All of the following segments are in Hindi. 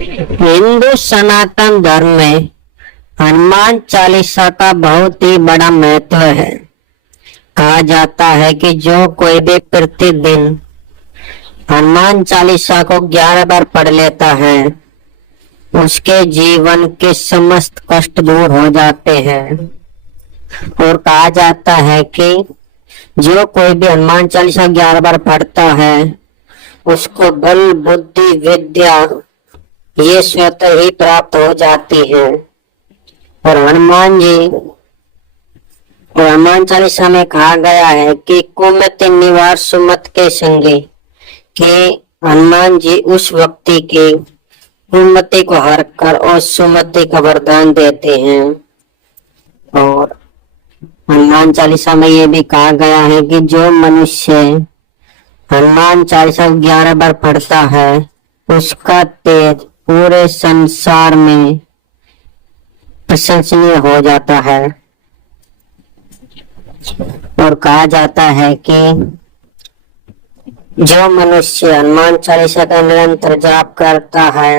हिंदू सनातन धर्म में हनुमान चालीसा का बहुत ही बड़ा महत्व है। कहा जाता है कि जो कोई भी प्रतिदिन हनुमान चालीसा को 11 बार पढ़ लेता है उसके जीवन के समस्त कष्ट दूर हो जाते हैं। और कहा जाता है कि जो कोई भी हनुमान चालीसा 11 बार पढ़ता है उसको बल बुद्धि विद्या ये स्वतः ही प्राप्त हो जाती है। और हनुमान चालीसा में कहा गया है कि कुमति निवार सुमत के संगे कि हनुमान जी उस व्यक्ति की कुमति को हर कर और सुमति का वरदान देते हैं। और हनुमान चालीसा में ये भी कहा गया है कि जो मनुष्य हनुमान चालीसा 11 बार पढ़ता है उसका तेज पूरे संसार में प्रशंसनीय हो जाता है। और कहा जाता है कि जो मनुष्य हनुमान चालीसा का निरंतर जाप करता है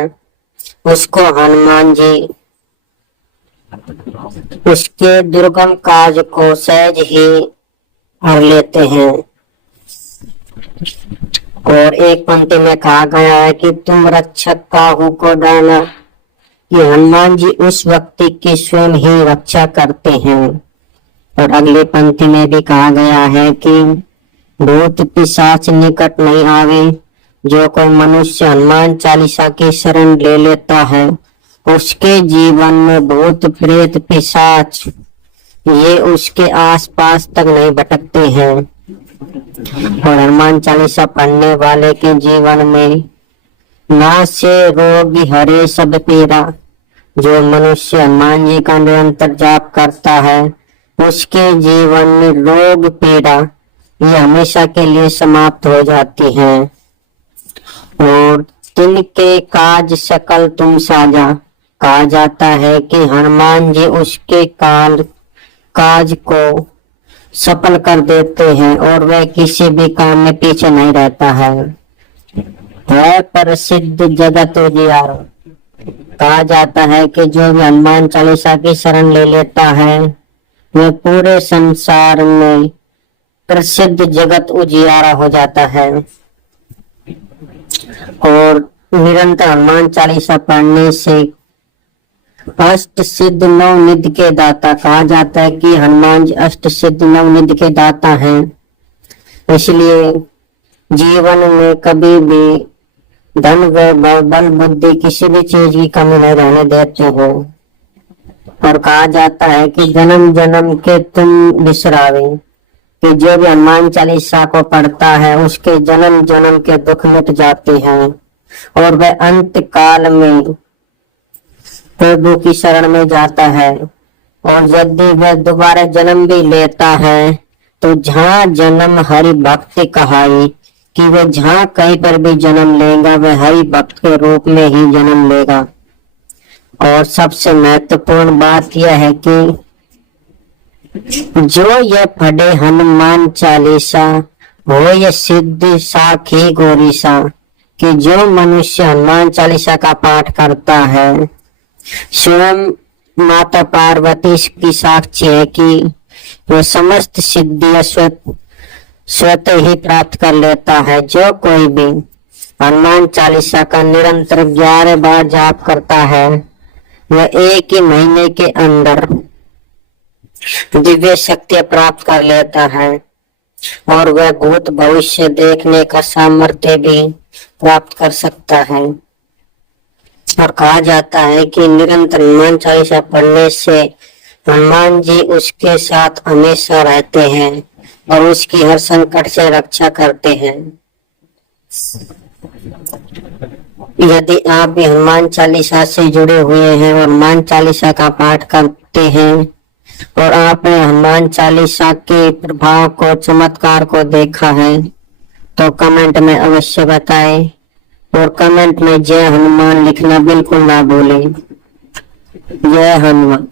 उसको हनुमान जी उसके दुर्गम काज को सहज ही हर लेते हैं। और एक पंक्ति में कहा गया है कि तुम रक्षक काहू को डाना, कि हनुमान जी उस व्यक्ति की स्वयं ही रक्षा करते हैं। और अगली पंक्ति में भी कहा गया है कि भूत पिशाच निकट नहीं आवे, जो कोई मनुष्य हनुमान चालीसा की शरण ले लेता है उसके जीवन में भूत प्रेत पिशाच ये उसके आसपास तक नहीं भटकते हैं। और हनुमान चालीसा पढ़ने वाले के जीवन में ना से रोग हरे सब पीरा, जो मनुष्य हनुमान जी का निरंतर जाप करता है उसके जीवन में रोग पीड़ा ये हमेशा के लिए समाप्त हो जाती है। और तिनके काज सकल तुम साजा, कहा जाता है कि हनुमान जी उसके काज को सफल कर देते हैं और वह किसी भी काम में पीछे नहीं रहता है प्रसिद्ध जगत उजियारो। कहा जाता है कि जो भी हनुमान चालीसा की शरण ले लेता है वह पूरे संसार में प्रसिद्ध जगत उजियारा हो जाता है। और निरंतर हनुमान चालीसा पढ़ने से अष्ट सिद्ध नव निधि के दाता, कहा जाता है कि हनुमान जी अष्ट सिद्ध नव निधि के दाता हैं। इसलिए जीवन में कभी भी धन वैभव बल बुद्धि किसी भी चीज की कमी नहीं रहने देते हो। और कहा जाता है कि जन्म जन्म के तुम बिसरावे, कि जो भी हनुमान चालीसा को पढ़ता है उसके जन्म जन्म के दुख मिट जाते हैं और वह अंत काल में प्रभु की शरण में जाता है। और यदि वह दोबारा जन्म भी लेता है तो जहाँ जन्म हरि भक्ति कहाई, कि वह जहाँ कहीं पर भी जन्म लेगा वह हरि भक्त के रूप में ही जन्म लेगा। और सबसे महत्वपूर्ण बात यह है कि जो यह पढ़े हनुमान चालीसा हो यह सिद्ध साखी गौरीसा, कि जो मनुष्य हनुमान चालीसा का पाठ करता है स्वयं माता पार्वती की साक्षी है कि वह समस्त सिद्धियां स्वतः ही प्राप्त कर लेता है। जो कोई भी हनुमान चालीसा का निरंतर 11 बार जाप करता है वह एक ही महीने के अंदर दिव्य शक्ति प्राप्त कर लेता है और वह भूत भविष्य देखने का सामर्थ्य भी प्राप्त कर सकता है। और कहा जाता है कि निरंतर हनुमान चालीसा पढ़ने से हनुमान जी उसके साथ हमेशा रहते हैं और उसकी हर संकट से रक्षा करते हैं। यदि आप भी हनुमान चालीसा से जुड़े हुए हैं और हनुमान चालीसा का पाठ करते हैं और आपने हनुमान चालीसा के प्रभाव को चमत्कार को देखा है तो कमेंट में अवश्य बताएं। और कमेंट में जय हनुमान लिखना बिल्कुल ना भूलें। जय हनुमान।